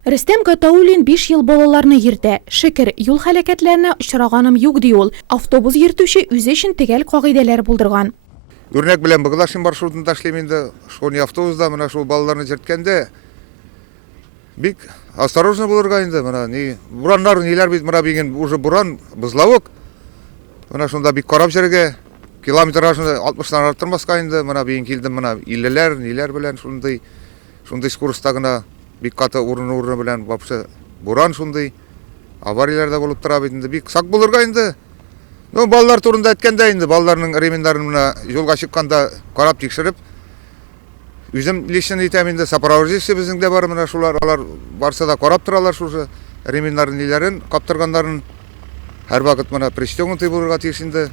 Рөстәм Гатауллин 5 ел балаларны йөртә. Шөкер, юл һәлакәтләренә очраганым юк ди ул. Автобус йөртүче үзе өчен төгәл кагыйдәләр булдырган. Үрнәк белән Быгылашин маршрутында эшлим инде. Шул автобуста менә шул балаларны җырткәндә бик осторожно булырга инде. Менә ни бураннар ниләр бит менә биген уже буран бызлавык. Менә шунда бик карап җөргә километраж 60-тан арттырмаска инде. Менә биген килдем менә 50-ләр, ниләр белән шундый скоростта гына бик каты урыны белән вообще буран шундый авариялар да булып тора бит инде. Бик сак булырга инде. Ну, балалар турында әйткәндә инде балаларның ремендарын менә юлга чыкканда карап тикшереп, үзем лично әйтәм инде, сопровождающий безнең дә бар менә шулар, алар барса да карап торалар шушы ремендарын ниләрен каптырганнарын. Һәр вакыт менә пристегнутый булырга тиеш инде.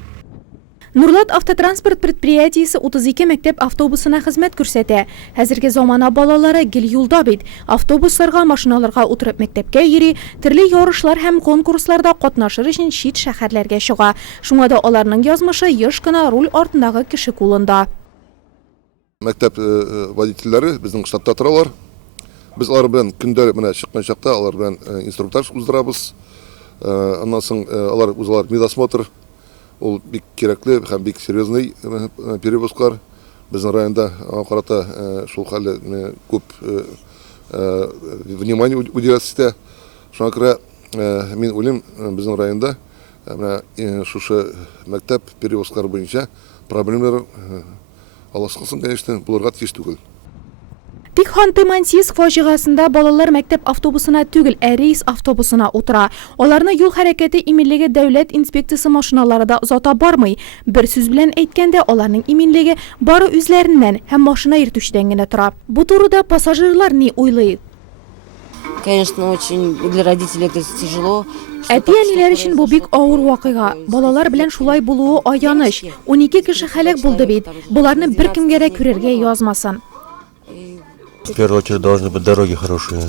Нурлат автотранспорт предприятиесе 32 мәктәп автобусына хезмәт күрсәтә. Хәзерге замана балалары гел юлда бит. Автобусларга, машиналарга утырып мәктәпкә йөри, төрле ярышлар һәм конкурсларда катнашыр өчен чит шәһәрләргә чыга. Шуңа да аларның язмышы еш кына руль артындагы кеше кулында. Мәктәп водительләре безнең штатта торалар. Без алар белән көндә менә чыккан чакта алар белән инструктаж уздырабыз. Аннан соң алар үзләр медосмотр. Ул бик кирәкле һәм бик серьезный перевозкалар. Безнең районда карата шул хәле күп внимание уделяется. Шуңа күрә мин уйлыйм, безнең районда менә шушы мәктәп перевозкалар буенча проблемалар алышкысын, конечно, булырга тиеш түгел. Тик Ханты-Мансийск фаҗигасында балалар мәктәп автобусына түгел, рейс автобусына утыра. Аларны юл хәрәкәте иминлеге дәүләт инспекциясы машиналары да озата бармый. Бер сүз белән әйткәндә, аларның иминлеге бары үзләреннән һәм машина йөртүчедән генә тора. Бу турыда пассажирлар ни уйлый? Конечно, очень для родителей это тяжело. Әти-әниләр өчен бу бик авыр вакыйга. Балалар белән шулай булуы аяныч. 12 кеше һәлак булды бит. Буларны беркемгә дә күрергә язмасын. В первую очередь должны быть дороги хорошие.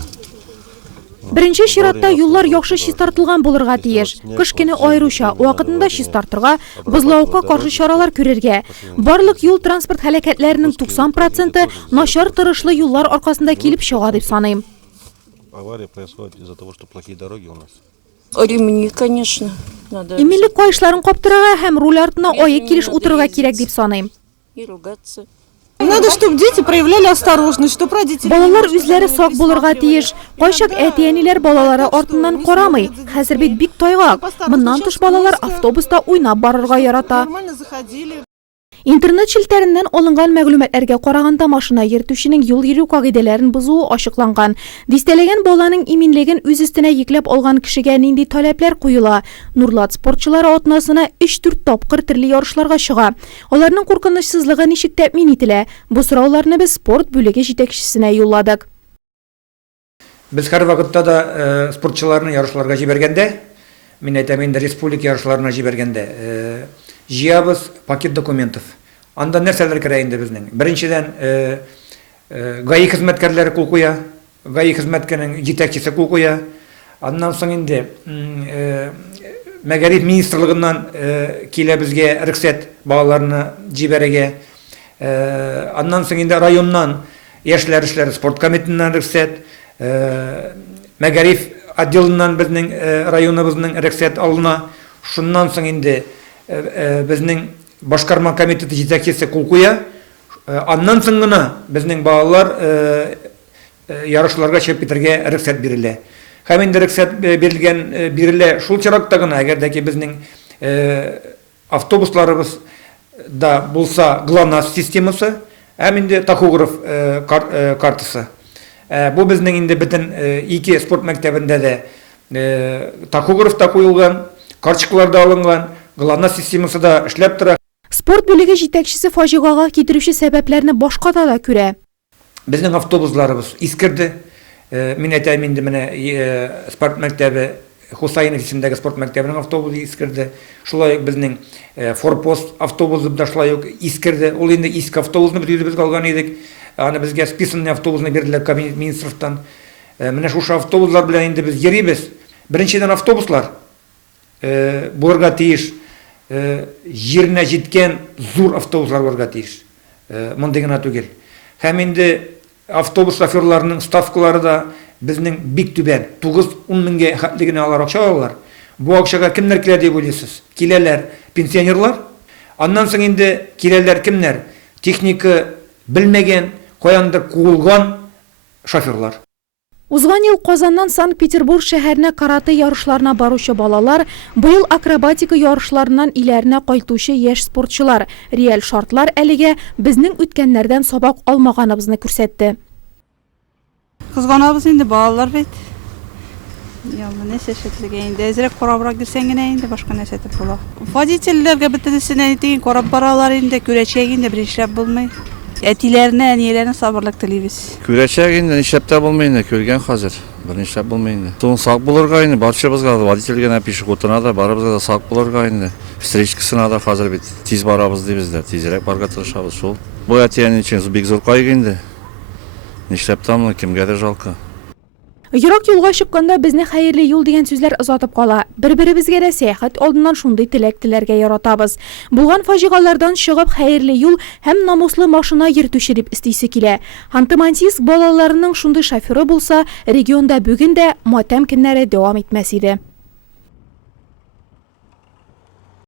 Беренче чиратта юллар яхшы чистартылган булырга тиеш. Кыш көне аеруча вакытында чистартырга, бозлаукка каршы чаралар күрергә. Барлык юл транспорт һәлакәтләренең 90% начар тырышлы юллар аркасында килеп чыга дип саныйм. Авария происходит из-за того, что плохие дороги у нас. Ремни, конечно, надо. Иминлек кайышларын каптырырга һәм руль артына аек килеш утырырга кирәк дип саныйм. И ругаться. Надо, чтобы дети проявляли осторожность, чтобы родители... Балалар үзләре сак булырга тиеш. Кайчак әти-әниләр балалары артыннан карамый. Хәзер бит бик тайгак. Моннан тыш балалар автобуста уйнап барырга ярата. Нормально заходили. Интернет шилтәреннән алынган мәгълүматларга караганда машина йөртүченең юл йөрү кагыйдәләрен бузуы ачыкланган. Дистәләгән баланың иминлеген үз өстенә йөкләп алган кешегә нинди таләпләр куела. Нурлат спортчылары атнасына 3-4 тапкыр төрле ярышларга чыга. Аларның куркынычсызлыгы ничек тәэмин ителә? Бу сорауларны без спорт бүлеге җитәкчесенә юлладык. Без һәр вакытта да спортчыларны ярышларга җибәргәндә, мин әйтәм инде республика ярышларына җибәргәндә, җыябыз пакет документов. Анда нәрсәләр керә инде безнең? Беренчедән, ГАИ хезмәткәрләре кул куя, ГАИ хезмәткәрнең җитәкчесе кул куя. Аннан соң инде Мәгариф министрлыгыннан килә безгә рөхсәт балаларны җибәрергә. Аннан соң инде районнан яшьләр эшләре спорт комитетыннан рөхсәт, Мәгариф отделыннан безнең районыбызның рөхсәт алына. Шуннан соң инде безнең башкарма комитеты җитәкчесе кул куя. Аннан соң гына безнең балалар ярышларга чыгып китәргә рөхсәт бирелә. Һәм инде рөхсәт бирелә шул чиракта гына, әгәр дә ки безнең автобусларыбыз да булса ГЛОНАСС системасы, һәм инде тахограф картасы. Бу безнең инде бөтен 2 спорт мәктәбендә дә тахограф та куелган, карточкалар да алынган. ГЛОНАСС системасы да эшләп тора. Спорт бүлеге җитәкчесе фаҗигага китерүче сәбәпләрне башката да күрә. Безнең автобусларыбыз искерде. Мин әйтәм инде менә спорт мәктәбе, Хусаинов исемендәге спорт мәктәбенең автобусы искерде. Шулай безнең Форпост автобусы да шулай ук искерде. Ул инде иске автобусны без алган идек. Аны безгә списанный автобусны бирделәр кабинет министрлыктан. Менә шушы автобуслар белән инде без йөрибез. Беренчедән автобуслар булырга тиеш, җиренә җиткән зур автобуслар булырга тиеш. Мондый гына түгел. Һәм инде Автобус шоферларының ставкалары да безнең бик түбән. 9-10 меңгә хәтлегенә алар акча алалар. Бу акчага кемнәр килә дип уйлыйсыз? Киләләр пенсионерлар. Аннан соң инде киләләр кемнәр? Техника белмәгән, каяндыр куылган шоферлар. Узган ел Казаннан Санкт-Петербург шәһәренә карате ярышларына баручы балалар, быел акробатика ярышларыннан иләренә кайтучы яшь спортчылар реаль шартлар әлегә безнең үткәннәрдән сабак алмаганыбызны күрсәтте. Кызганабыз инде балалар бит. Ялла нәрсә эшләтергә инде әзрәк карабрак кирсәң генә инде башка нәрсә итеп була. Водительләргә бөтенесенә тиген карап баралар инде күрәчәк инде бер эшләп булмый. Әтиләренә, әниеләренә сабырлык телибез. Күрәчәк инде нишләп булмый инде, күргән хәзер. Бер нишләп булмый инде. Соң сак булырга инде, барчабызга водительгә дә пешеходына да барыбызга да сак булырга инде. Встречкасына да хәзер бит тиз барабыз дибез дә, тизрәк барга тырышабыз шул. Бу әтиянең өчен бик зур кайгы инде. Нишләп тамны, кемгәдер жалко. Ерак юлга чыкканда безне хәерле юл дигән сүзләр озатып кала. Бер-беребезгә дә сәяхәт алдыннан шундый теләк теләргә яратабыз. Булган фаҗигалардан чыгып хәерле юл һәм намуслы машина йөртүче дип истисе килә. Ханты-Мансийск балаларының шундый шоферы булса, регионда бүген дә матәм көннәре дәвам итмәс иде.